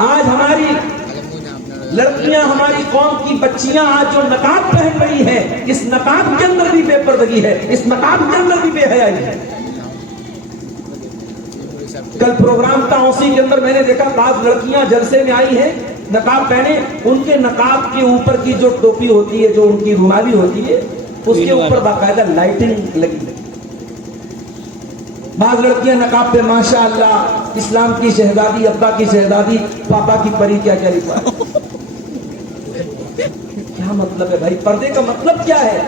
آج ہماری لڑکیاں، ہماری قوم کی بچیاں آج جو نقاب پہن رہی ہیں، اس نقاب کے اندر بھی بے پردگی ہے، اس نقاب کے اندر بھی بے حیائی ہے۔ کل پروگرام تھا اسی کے اندر میں نے دیکھا بعض لڑکیاں جلسے میں آئی ہیں نقاب پہنے، ان کے نقاب کے اوپر کی جو ٹوپی ہوتی ہے، جو ان کی رومالی ہوتی ہے، اس کے اوپر باقاعدہ لائٹنگ لگی۔ بعض لڑکیاں نقاب پہ ماشاءاللہ اسلام کی شہزادی، ابا کی شہزادی، پاپا کی پری، کیا کیا لکھا ہے۔ کیا مطلب ہے بھائی؟ پردے کا مطلب کیا ہے؟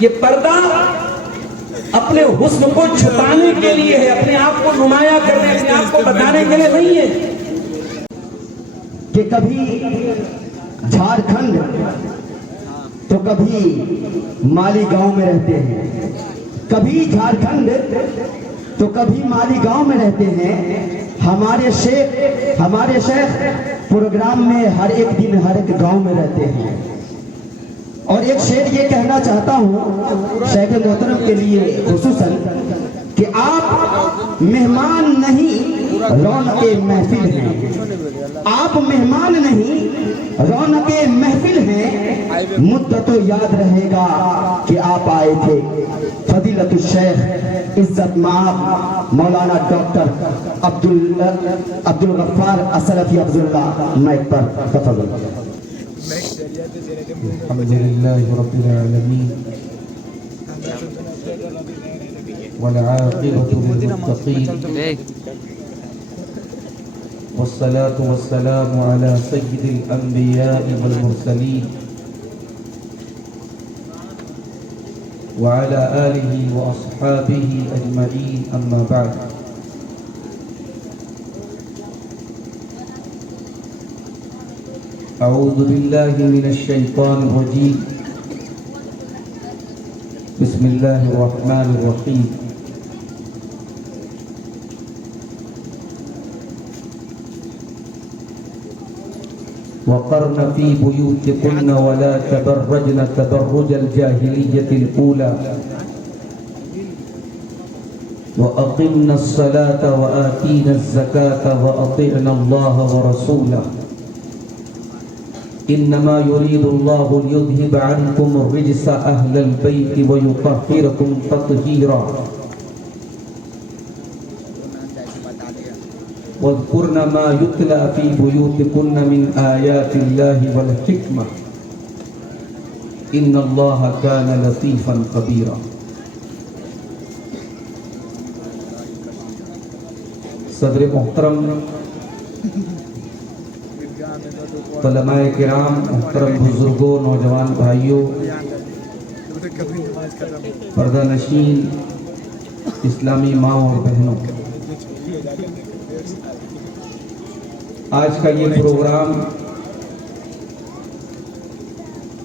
یہ پردہ اپنے حسن کو چھپانے کے لیے ہے، اپنے آپ کو نمایاں کرنے، اپنے آپ کو بتانے کے لیے نہیں ہے کہ کبھی جھارکھنڈ تو کبھی مالیگاؤں میں رہتے ہیں، کبھی جھارکھنڈ تو کبھی مالیگاؤں میں رہتے ہیں۔ ہمارے شیخ پروگرام میں ہر ایک دن ہر ایک گاؤں میں رہتے ہیں۔ اور ایک شعر یہ کہنا چاہتا ہوں شیخ محترم کے لیے خصوصاً کہ آپ مہمان نہیں رونق محفل ہیں، آپ مہمان نہیں رونق محفل ہیں، مدت و یاد رہے گا کہ آپ آئے تھے۔ فضیلت الشیخ عزت مآب مولانا ڈاکٹر عبد الغفار السلفی عبداللہ مائک پر تفضل۔ الحمدللہ رب العالمین والعاقبۃ للمتقین والصلاة والسلام على سید الانبیاء والمرسلین وعلى آلہ واصحابہ اجمعین، اما بعد۔ اعوذ باللہ من الشیطان الرجیم، بسم اللہ الرحمن الرحیم۔ وقرن فی بیوتکن ولا تبرجن تبرج الجاہلیۃ الاولی وأقمنا الصلاة وآتينا الزكاة وأطعنا الله ورسوله إنما يريد الله ليذهب عنكم الرجس أهل البيت ويطهركم تطهيرا واذكرن ما يتلى في بيوتكن من آيات الله والحكمة إن الله كان لطيفا خبيرا۔ صدر محترم، علماء کرام، محترم بزرگوں، نوجوان بھائیوں، پردہ نشین اسلامی ماں اور بہنوں، آج کا یہ پروگرام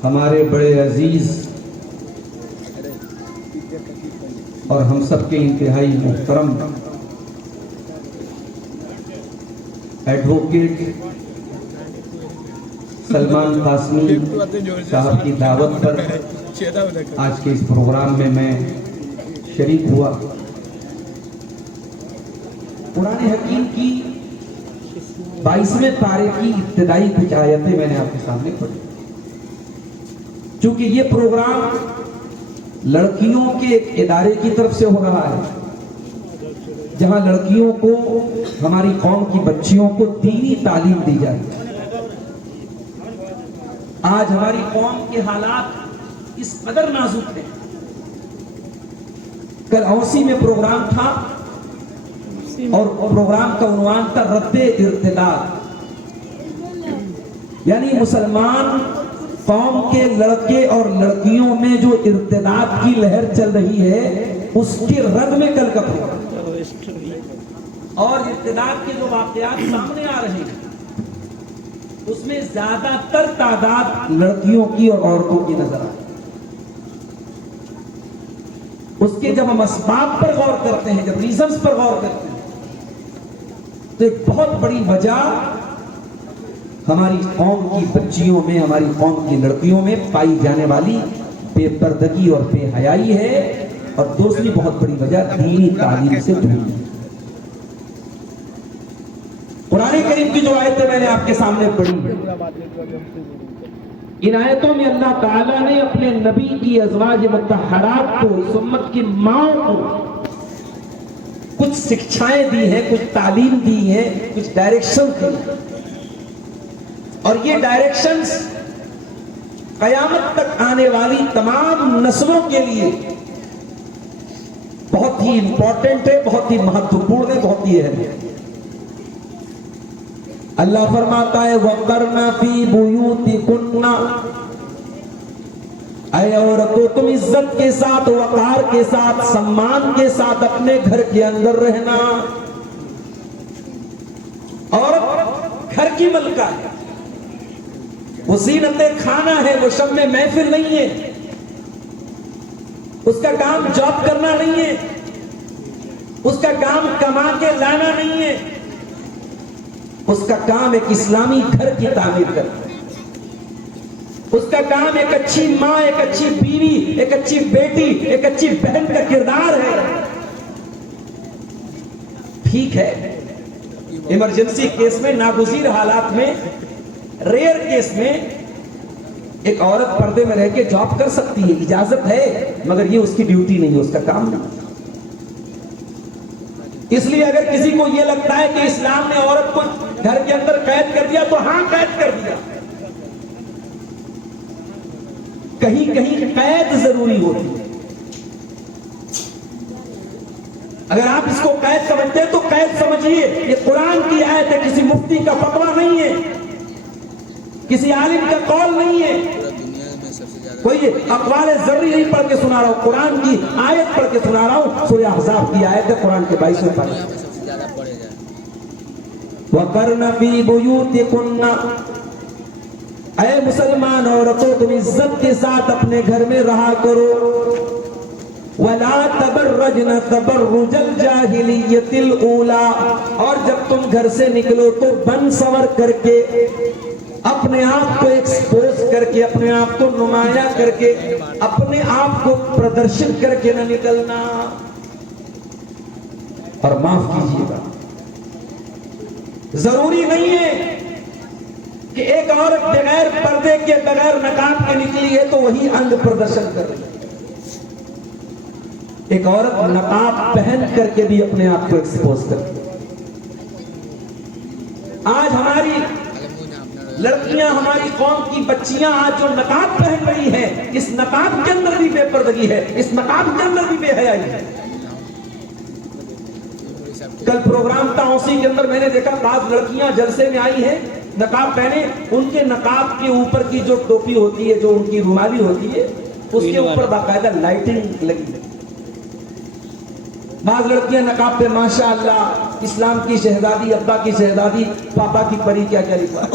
ہمارے بڑے عزیز اور ہم سب کے انتہائی محترم ایڈوکیٹ سلمان قاسمی صاحب کی دعوت پر آج کے اس پروگرام میں شریک ہوا۔ قرآن حکیم کی 22ویں پارے کی ابتدائی کچھ آیتیں میں نے آپ کے سامنے پڑھی۔ چونکہ یہ پروگرام لڑکیوں کے ایک ادارے کی طرف سے ہو رہا ہے جہاں لڑکیوں کو، ہماری قوم کی بچیوں کو دینی تعلیم دی جائے۔ آج ہماری قوم کے حالات اس قدر نازک ہیں۔ کل اوسی میں پروگرام تھا اور پروگرام کا عنوان تھا رد ارتداد، یعنی مسلمان قوم کے لڑکے اور لڑکیوں میں جو ارتداد کی لہر چل رہی ہے اس کے رد میں کل کا پروگرام، اور ارتداد کے جو واقعات سامنے آ رہے ہیں اس میں زیادہ تر تعداد لڑکیوں کی اور عورتوں کی نظر آئی۔ اس کے جب ہم اسباب پر غور کرتے ہیں، جب ریزنز پر غور کرتے ہیں، تو ایک بہت بڑی وجہ ہماری قوم کی بچیوں میں، ہماری قوم کی لڑکیوں میں پائی جانے والی بے پردگی اور بے حیائی ہے، اور دوسری بہت بڑی وجہ دینی تعلیم سے دوری ہے۔ قرآن کریم کی جو آیتیں میں نے آپ کے سامنے پڑھی ہیں، ان آیتوں میں اللہ تعالیٰ نے اپنے نبی کی ازواج مطہرات کو، اس امت کی ماؤں کو کچھ شکشائیں دی ہیں، کچھ تعلیم دی ہیں، کچھ ڈائریکشن دی ہیں، اور یہ ڈائریکشنز قیامت تک آنے والی تمام نسلوں کے لیے بہت ہی امپورٹنٹ ہے، بہت ہی مہتوپورن ہے، بہت ہی اہم ہے۔ اللہ فرماتا ہے وَقَرْنَ فِي بُيُوتِكُنَّ، اے عورتوں تم عزت کے ساتھ، وقار کے ساتھ، سمان کے ساتھ اپنے گھر کے اندر رہنا۔ عورت گھر کی ملکہ ہے، وہ زینت کھانا ہے، وہ شب میں محفل نہیں ہے، اس کا کام جاب کرنا نہیں ہے، اس کا کام کما کے لانا نہیں ہے، اس کا کام ایک اسلامی گھر کی تعمیر کرنا ہے، اس کا کام ایک اچھی ماں، ایک اچھی بیوی، ایک اچھی بیٹی، ایک اچھی بہن کا کردار ہے۔ ٹھیک ہے ایمرجنسی کیس میں، ناگزیر حالات میں، ریئر کیس میں ایک عورت پردے میں رہ کے جاب کر سکتی ہے، اجازت ہے، مگر یہ اس کی ڈیوٹی نہیں ہے، اس کا کام نہیں۔ اس لیے اگر کسی کو یہ لگتا ہے کہ اسلام نے عورت کو گھر کے اندر قید کر دیا تو ہاں قید کر دیا، کہیں کہیں قید ضروری ہوتی ہے۔ اگر آپ اس کو قید سمجھتے ہیں تو قید سمجھیے، یہ قرآن کی آیت ہے، کسی مفتی کا فتویٰ نہیں ہے، کسی عالم کا قول نہیں ہے، کوئی اقوال ذری نہیں پڑھ کے سنا رہا ہوں، قرآن کی آیت پڑھ کے سنا رہا ہوں۔ سورہ احزاب کی آیت ہے، قرآن کے 22ویں پارے۔ وَقَرْنَ فِي بُيُوتِكُنَّ، اے مسلمان عورتوں تم عزت کے ساتھ اپنے گھر میں رہا کرو۔ وَلَا تَبَرَّجْنَ تَبَرُّجَ الْجَاهِلِيَّةِ الْأُولَى، اور جب تم گھر سے نکلو تو بن سنور کر کے، اپنے آپ کو ایکسپوز کر کے، اپنے آپ کو نمایاں کر کے، اپنے آپ کو پردرشن کر کے نہ نکلنا۔ اور معاف کیجیے گا، ضروری نہیں ہے کہ ایک عورت بغیر پردے کے، بغیر نقاب کے نکلی ہے تو وہی انگ پردرشن کر رہی ہے۔ ایک عورت نقاب پہن کر کے بھی اپنے آپ کو ایکسپوز کرتی ہے۔ آج ہماری لڑکیاں، ہماری قوم کی بچیاں آج جو نقاب پہن رہی ہیں، اس نقاب کے اندر بھی بے پردگی ہے، اس نقاب کے اندر بھی بے حیائی ہے۔ کل پروگرام تھا، اسی کے اندر میں نے دیکھا بعض لڑکیاں جلسے میں آئی ہیں نقاب پہنے، ان کے نقاب کے اوپر کی جو ٹوپی ہوتی ہے، جو ان کی رومالی ہوتی ہے، اس کے اوپر باقاعدہ لائٹنگ لگی ہے۔ بعض لڑکیاں نقاب پہ ماشاءاللہ اسلام کی شہزادی، ابا کی شہزادی، پاپا کی پری، کیا کیا لکھا ہے۔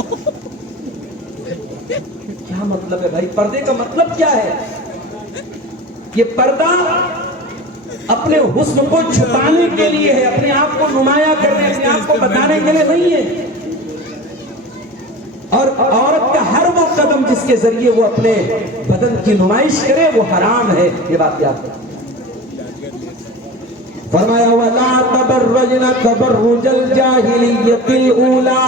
کیا مطلب ہے بھائی؟ پردے کا مطلب کیا ہے؟ یہ پردہ اپنے حسن کو چھپانے کے لیے ہے، اپنے آپ کو نمایاں کرنے، اپنے آپ کو بتانے کے لیے نہیں ہے۔ اور عورت کا ہر وہ قدم جس کے ذریعے وہ اپنے بدن کی نمائش کرے وہ حرام ہے، یہ بات یاد رکھیں۔ فرمایا وَلَا تَبَرَّجْنَ تَبَرُّجَ الْجَاهِلِيَّةِ الْأُولَى،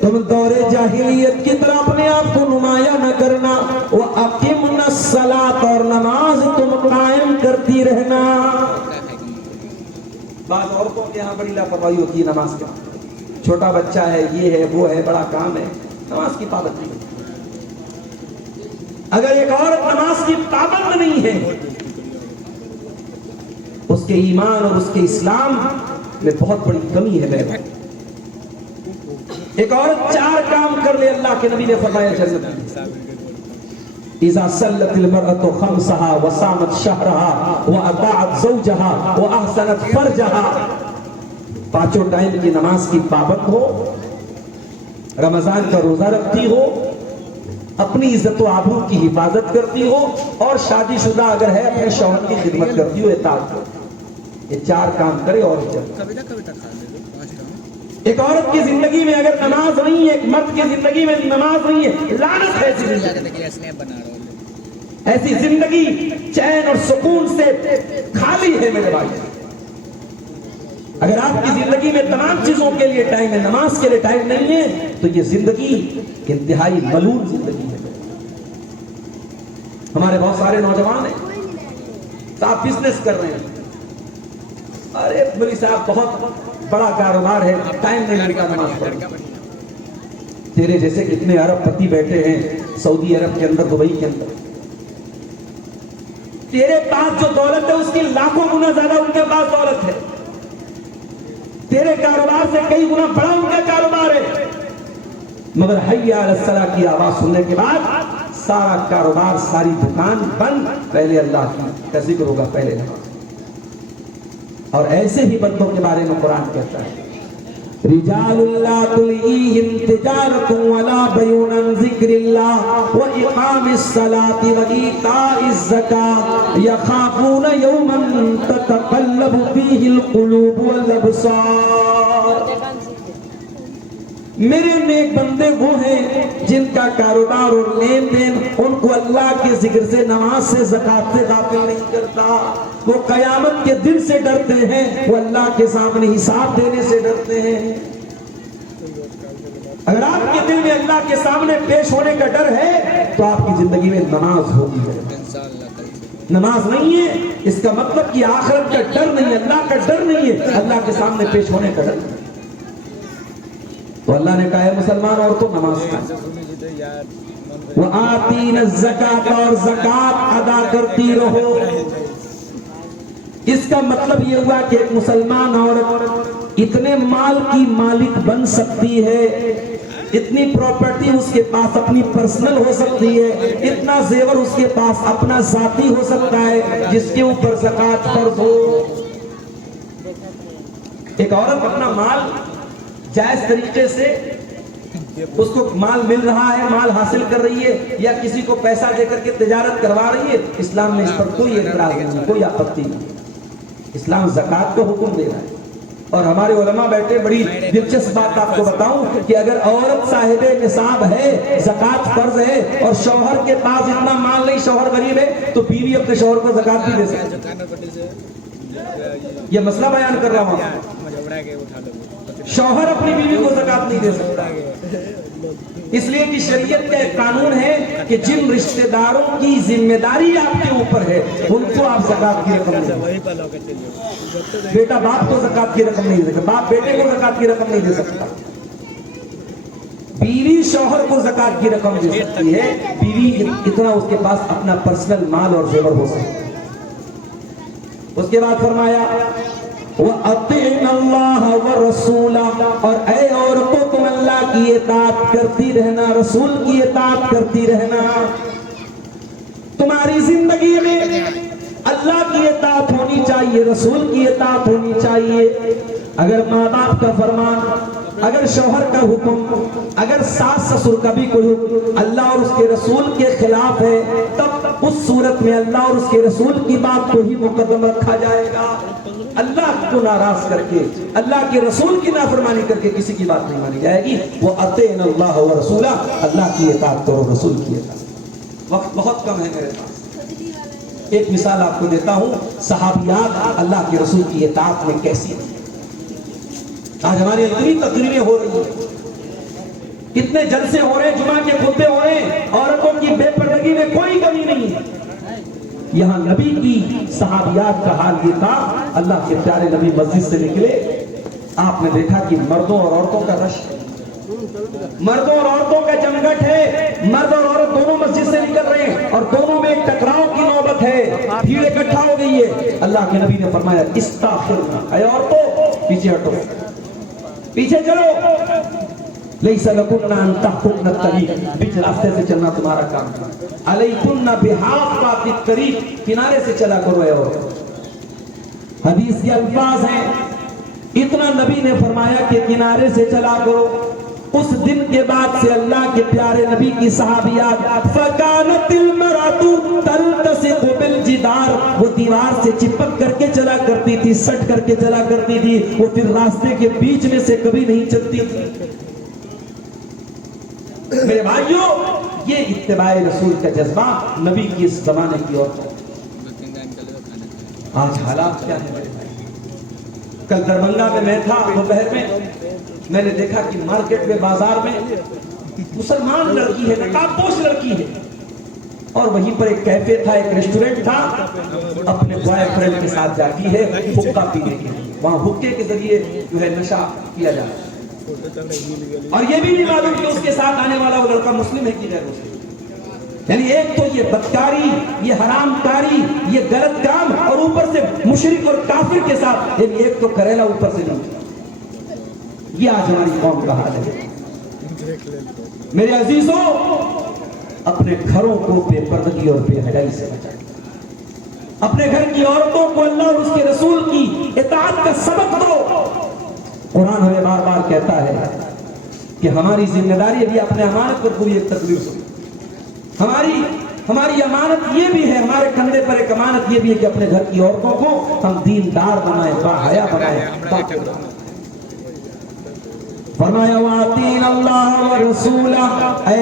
تم دور جاہلیت کی طرح اپنے آپ کو نمایاں نہ کرنا۔ وَأَقِمْنَ الصَّلَاةَ، اور نماز تم قائم کرتی رہنا۔ بعض عورتوں کے یہاں بڑی لاپرواہی ہوتی ہے نماز کے، چھوٹا بچہ ہے، یہ ہے، وہ ہے، بڑا کام ہے، نماز کی پابندی نہیں۔ اگر ایک عورت نماز کی پابند نہیں ہے، اس کے ایمان اور اس کے اسلام میں بہت بڑی کمی ہے میرے بھائی۔ ایک عورت 4 کام کر لے، اللہ کے نبی نے فرمایا جنت میں، اذا صلت المرأة خمسها وصامت شهرها واطاعت زوجها واحسنت فرجها، 5 ٹائم کی نماز کی پابند ہو، رمضان کا روزہ رکھتی ہو، اپنی عزت و آبرو کی حفاظت کرتی ہو، اور شادی شدہ اگر ہے اپنے شوہر کی خدمت کرتی ہو، اطاعت کرتی۔ یہ 4 کام کرے اور ایک عورت کی زندگی میں اگر نماز نہیں ہے، ایک مرد کی زندگی میں نماز نہیں ہے، لعنت ہے ایسی زندگی چین اور سکون سے خالی ہے میرے بھائی۔ اگر آپ کی زندگی میں تمام چیزوں کے لیے ٹائم ہے، نماز کے لیے ٹائم نہیں ہے، تو یہ زندگی انتہائی ملعون زندگی ہے۔ ہمارے بہت سارے نوجوان ہیں، صاحب بزنس کر رہے ہیں، ارے مولوی صاحب بہت بڑا کاروبار ہے، ٹائم نہیں ملتا نماز پڑھنے۔ تیرے جیسے کتنے ارب پتی بیٹھے ہیں سعودی عرب کے اندر، دبئی کے اندر، تیرے پاس جو دولت ہے اس کی لاکھوں گنا زیادہ ان کے پاس دولت ہے، تیرے کاروبار سے کئی گنا بڑا ان کا کاروبار ہے، مگر حی علی الصلاۃ کی آواز سننے کے بعد سارا کاروبار، ساری دکان بند، پہلے اللہ کا ذکر ہوگا، پہلے نماز۔ اور ایسے ہی بندوں کے بارے میں قرآن کہتا ہے رجال لا تلہیہم تجارۃ ولا بیع عن ذکر اللہ واقام الصلاۃ وایتاء الزکاۃ یخافون یوما تتقلب فیہ القلوب والابصار۔ میرے نیک بندے وہ ہیں جن کا کاروبار اور لین دین ان کو اللہ کے ذکر سے، نماز سے، زکات سے غافل نہیں کرتا۔ وہ قیامت کے دن سے ڈرتے ہیں، وہ اللہ کے سامنے حساب دینے سے ڈرتے ہیں۔ اگر آپ کے دل میں اللہ کے سامنے پیش ہونے کا ڈر ہے تو آپ کی زندگی میں نماز ہوگی ہے۔ نماز نہیں ہے اس کا مطلب کہ آخرت کا ڈر نہیں ہے، اللہ کا ڈر نہیں ہے، اللہ کے سامنے پیش ہونے کا ڈر نہیں۔ تو اللہ نے کہا ہے مسلمان عورتوں نماز پڑھو، وآتین الزکاۃ، اور زکات ادا کرتی رہو۔ اس کا مطلب یہ ہوا کہ ایک مسلمان عورت اتنے مال کی مالک بن سکتی ہے، اتنی پراپرٹی اس کے پاس اپنی پرسنل ہو سکتی ہے، اتنا زیور اس کے پاس اپنا ذاتی ہو سکتا ہے جس کے اوپر زکات فرض ہو۔ ایک عورت اپنا مال جائز طریقے سے، اس کو مال مل رہا ہے، مال حاصل کر رہی ہے، یا کسی کو پیسہ دے کر کے تجارت کروا رہی ہے، اسلام میں اس پر کوئی اعتراض نہیں، کوئی آپتی نہیں۔ اسلام زکات کا حکم دے رہا ہے۔ اور ہمارے علماء بیٹھے، بڑی دلچسپ بات آپ کو بتاؤں کہ اگر عورت صاحب نصاب ہے، زکات فرض ہے، اور شوہر کے پاس اتنا مال نہیں، شوہر غریب ہے، تو بیوی اپنے شوہر کو زکات بھی دے سکتی ہے۔ یہ مسئلہ بیان کر رہا ہوں، شوہر اپنی بیوی کو زکات نہیں دے سکتا، اس لیے کہ شریعت کا ایک قانون ہے کہ جن رشتہ داروں کی ذمہ داری آپ کے اوپر ہے ان کو آپ زکات کی رقم نہیں دے سکتے۔ بیٹا باپ کو زکات کی رقم نہیں دے سکتا، باپ بیٹے کو زکات کی رقم نہیں دے سکتا، بیوی شوہر کو زکات کی رقم دے سکتی ہے، بیوی اتنا اس کے پاس اپنا پرسنل مال اور زیور ہو سکتا ہے۔ اس کے بعد فرمایا وَأَطِعْنَ اللَّهَ وَرَسُولَهُ، اور اے عورتوں تم اللہ کی اطاعت کرتی رہنا، رسول کی اطاعت کرتی رہنا۔ تمہاری زندگی میں اللہ کی اطاعت ہونی چاہیے، رسول کی اطاعت ہونی چاہیے۔ اگر ماں باپ کا فرمان، اگر شوہر کا حکم، اگر ساس سسر کا بھی کوئی حکم اللہ اور اس کے رسول کے خلاف ہے، تب اس صورت میں اللہ اور اس کے رسول کی بات کو ہی مقدم رکھا جائے گا۔ اللہ کو ناراض کر کے، اللہ کے رسول کی نافرمانی کر کے کسی کی بات نہیں مانی جائے گی۔ وہ اطیعنا اللہ ورسولہ، اللہ کی اطاعت کرو، رسول کی اطاعت۔ وقت بہت کم ہے میرے پاس، ایک مثال آپ کو دیتا ہوں، صحابیات اللہ کے رسول کی اطاعت میں کیسی ہیں۔ آج ہماری اتنی تقریریں ہو رہی ہیں، کتنے جلسے ہو رہے ہیں، جمعہ کے خطبے ہو رہے ہیں، عورتوں کی بے پردگی میں کوئی کمی نہیں ہے۔ یہاں نبی کی صحابیات کا حال یہ تھا، اللہ کے پیارے نبی مسجد سے نکلے، آپ نے دیکھا کہ مردوں اور عورتوں کا رش ہے، مردوں اور عورتوں کا جمگٹ ہے، مرد اور عورت دونوں مسجد سے نکل رہے ہیں اور دونوں میں ایک ٹکراؤ کی نوبت ہے، بھیڑ اکٹھا ہو گئی ہے۔ اللہ کے نبی نے فرمایا استغفرنا، اے عورتوں پیچھے ہٹو، پیچھے چلو، لیس لکن ان تحققن الطریق، بیچ راستے سے چلنا تمہارا کام ہے، علیکن بحافات الطریق، کنارے سے چلا کرو اے عورت۔ حدیث کے الفاظ ہیں، اتنا نبی نے فرمایا کہ کنارے سے چلا کرو۔ اس دن کے بعد سے اللہ کے پیارے نبی کی صحابیات فَكَانَتِ الْمَرْأَةُ تَلْتَصِقُ بِالْجِدَارِ، وہ دیوار سے چپک کر کے چلا کرتی تھی، سٹ کر کے چلا کرتی تھی، وہ پھر راستے کے بیچ میں سے کبھی نہیں چلتی تھی۔ میرے بھائیوں، یہ اتباع رسول کا جذبہ نبی کی اس زمانے کی عورت۔ آج حالات کیا ہے میرے بھائی؟ کل دربھنگا میں میں تھا دوپہر میں نے دیکھا کہ مارکیٹ میں بازار میں مسلمان لڑکی ہے، نقاب پوش لڑکی ہے، اور وہیں پر ایک کیفے تھا، ایک ریسٹورنٹ تھا، اپنے بوائے فرینڈ کے ساتھ جاتی ہے حقہ پینے کے لیے، وہاں حقے کے ذریعے جو ہے نشہ کیا جاتا ہے، اور یہ بھی نہیں معلوم کہ اس کے ساتھ آنے والا وہ لڑکا مسلم ہے کہ غیر مسلم۔ یعنی ایک تو یہ بدکاری، یہ حرام کاری، یہ غلط کام، اور اوپر سے مشرک اور کافر کے ساتھ، یعنی ایک تو کریلا اوپر سے نہیں۔ یہ آج ہماری قوم کا حال ہے۔ میرے عزیزوں، اپنے گھروں کو بے پردگی اور بے حیائی سے بچائیں، اپنے گھر کی عورتوں کو اللہ اور اس کے رسول کی اطاعت کا سبق دو۔ قرآن ہمیں بار بار کہتا ہے کہ ہماری ذمہ داری ابھی اپنے امانت پر پوری ایک تکلیف ہو، ہماری امانت یہ بھی ہے، ہمارے کندھے پر ایک امانت یہ بھی ہے کہ اپنے گھر کی عورتوں کو ہم دیندار بنائیں، باحیا بنائیں۔ فرمایا وَأَطِيعْنَ اللَّهَ وَرَسُولَهُ، اے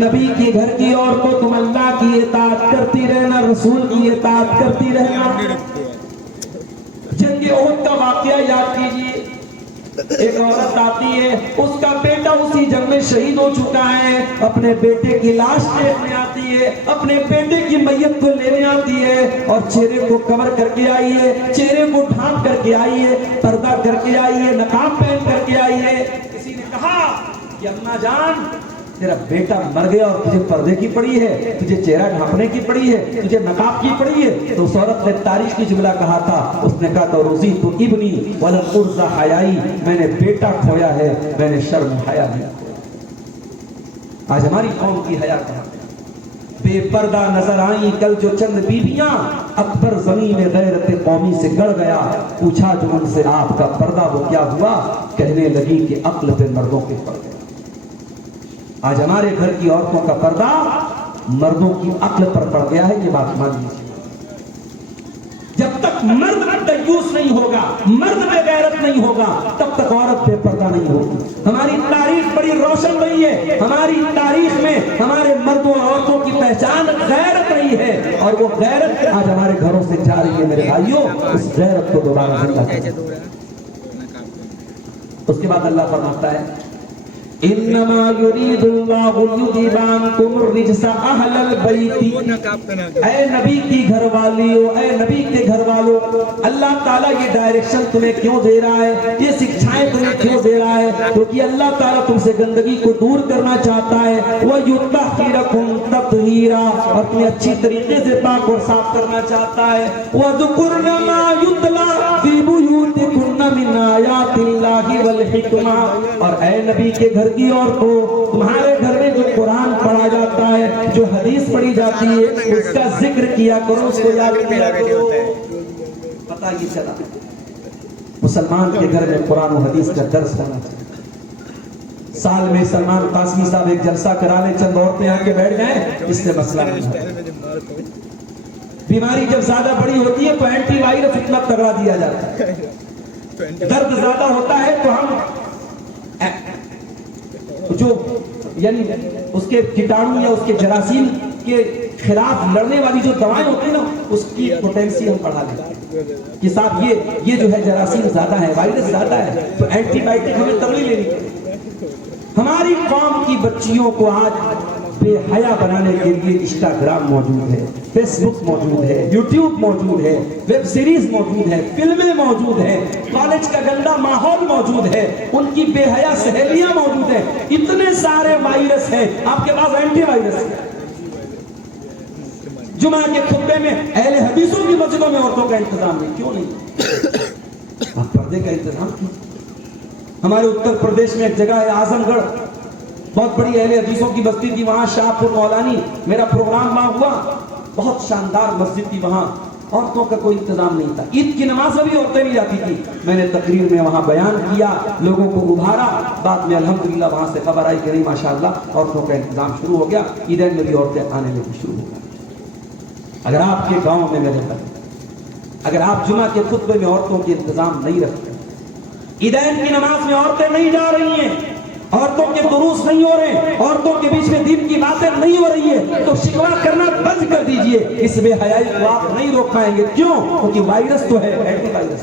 نبی کے گھر کی عورتوں تم اللہ کی اطاعت کرتی رہنا، رسول کی اطاعت کرتی رہنا۔ جنگ احد کا واقعہ یاد کیجئے، ایک عورت آتی ہے، اس کا بیٹا اسی جنگ میں شہید ہو چکا ہے، اپنے بیٹے کی لاش دیکھنے آتی ہے، اپنے بیٹے کی میت کو لینے آتی ہے، اور چہرے کو کور کر کے آئی ہے، چہرے کو ڈھانپ کر کے آئی ہے، پردہ کر کے آئی ہے، نقاب پہن کر کے آئی ہے۔ کسی نے کہا کہ اماں جان تیرا بیٹا مر گیا اور تجھے پردے کی پڑی ہے، تجھے چہرہ ڈھانپنے کی پڑی ہے، تجھے نقاب کی پڑی ہے۔ تو اس عورت نے تاریخ کی جملہ کہا تھا، اس نے کہا تو روزی تو ابنی ولم ارز حیائی، میں نے بیٹا کھویا ہے، میں نے شرم حیا نہیں کھویا۔ آج ہماری قوم کی حیا کہاں بے پردہ نظر آئیں۔ کل جو چند بیویاں، اکبر زمین غیرت قومی سے گڑ گیا، پوچھا جو ان سے آپ کا پردہ وہ کیا ہوا، کہنے لگی کہ عقل پہ مردوں کے پڑ گئے۔ آج ہمارے گھر کی عورتوں کا پردہ مردوں کی عقل پر پڑ گیا ہے، یہ بات مان لیجیے۔ جب تک مرد دیوس نہیں ہوگا، مرد بے غیرت نہیں ہوگا، تب تک عورت بے پردہ نہیں ہوگی۔ ہماری تاریخ بڑی روشن رہی ہے، ہماری تاریخ میں ہمارے مردوں اور عورتوں کی پہچان غیرت رہی ہے، اور وہ غیرت آج ہمارے گھروں سے جا رہی ہے۔ میرے بھائیوں، اس غیرت کو دوبارہ زندہ کریں۔ اس کے بعد اللہ فرماتا ہے انما یرید اللہ لیذھب عنکم الرجس اہل البیت، اے نبی کی گھر والیو، اے نبی کے گھر والو، اللہ تعالیٰ یہ ڈائریکشن تمہیں کیوں دے رہا ہے، یہ سکھائیں تمہیں کیوں دے رہا ہے؟ کیونکہ اللہ تعالیٰ تم سے گندگی کو دور کرنا چاہتا ہے، وَيُطَهِّرَكُمْ تَطْهِيرًا، اور تمہیں اچھی طریقے سے پاک اور صاف کرنا چاہتا ہے۔ وَذْكُرْنَ مَا يُتْلَى فِي بُيُوتِكُنَّ مِنْ آيَاتِ اللَّهِ وَالْحِكْمَةِ، اور اے نبی کے گھر کی عورتوں، تمہارے گھر میں جو قرآن پڑھا جاتا ہے، جو حدیث پڑھی جاتی ہے، اس کا ذکر کیا کرو، اس کو یاد کیا کرو۔ پتہ یہ چلا مسلمان کے گھر میں قرآن و حدیث کا درس ہونا چاہیے۔ سال میں سلمان قاسمی صاحب ایک جلسہ کرا لیں، چند عورتیں آ کے بیٹھ جائیں، اس سے مسئلہ نہیں ہے۔ بیماری جب زیادہ بڑی ہوتی ہے تو اینٹی وائرس اتنا کروا دیا جاتا ہے، درد زیادہ ہوتا ہے تو ہم جو یعنی اس کے کیٹاڑو یا اس کے جراثیم کے خلاف لڑنے والی جو دوائیں ہوتی ہیں نا، اس کی پوٹینسی ہم بڑھا دیتے ہیں کہ صاحب یہ جو ہے جراثیم زیادہ ہے، وائرس زیادہ ہے، تو اینٹی بائیوٹک ہمیں تگڑی لینی پڑے۔ ہماری قوم کی بچیوں کو آج بے حیا بنانے کے لیے انسٹاگرام موجود ہے، فیس بک موجود ہے، یوٹیوب موجود ہے، ویب سیریز موجود ہے، فلمیں موجود ہیں، کالج کا گندا ماحول موجود ہے، ان کی بے حیا سہیلیاں موجود ہیں، اتنے سارے وائرس ہیں، آپ کے پاس اینٹی وائرس ہے۔ جمعہ کے خطبے میں اہل حدیثوں کی مسجدوں میں عورتوں کا انتظام نہیں، کیوں نہیں؟ آپ پردے کا انتظام کیوں؟ ہمارے اتر پردیش میں ایک جگہ ہے اعظم گڑھ، بہت بڑی اہل حدیثوں کی بستی تھی، وہاں شاہ پور مولانی، میرا پروگرام وہاں ہوا، بہت شاندار مسجد تھی، وہاں عورتوں کا کوئی انتظام نہیں تھا، عید کی نماز میں بھی عورتیں نہیں جاتی تھی۔ میں نے تقریر میں وہاں بیان کیا، لوگوں کو ابھارا، بعد میں الحمدللہ وہاں سے خبر آئی کہ نہیں ماشاءاللہ عورتوں کا انتظام شروع ہو گیا، عیدین میں بھی عورتیں آنے لگی شروع ہو گئی۔ اگر آپ کے گاؤں میں میرے بھائی، اگر آپ جمعہ کے خطبے میں عورتوں کے انتظام نہیں رکھتے، عیدین کی نماز میں عورتیں نہیں جا رہی ہیں، عورتوں کے دروس نہیں ہو رہے، عورتوں کے بیچ میں دین کی باتیں نہیں ہو رہی ہے، تو شکوہ کرنا بند کر دیجئے، اس بے حیائی کو آپ نہیں روک پائیں گے۔ کیوں؟ کیونکہ وائرس تو ہے، اینٹی وائرس۔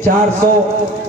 400